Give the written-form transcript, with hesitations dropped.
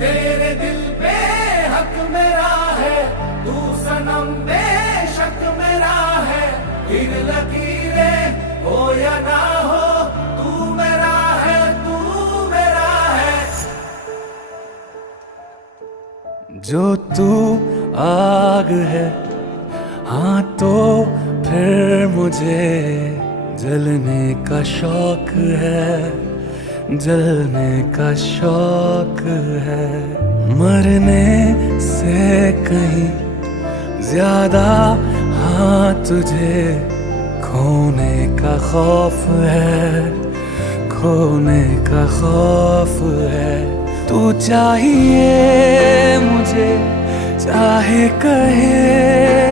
तेरे दिल पे हक मेरा है, तू सनम बेशक मेरा है। फिर लकीरें हो या ना हो, तू मेरा है, तू मेरा है। जो तू आग है, हाँ तो फिर मुझे जलने का शौक है, जलने का शौक है। मरने से कहीं ज्यादा हाँ तुझे खोने का खौफ है, खोने का खौफ है। तू चाहिए मुझे चाहे कहे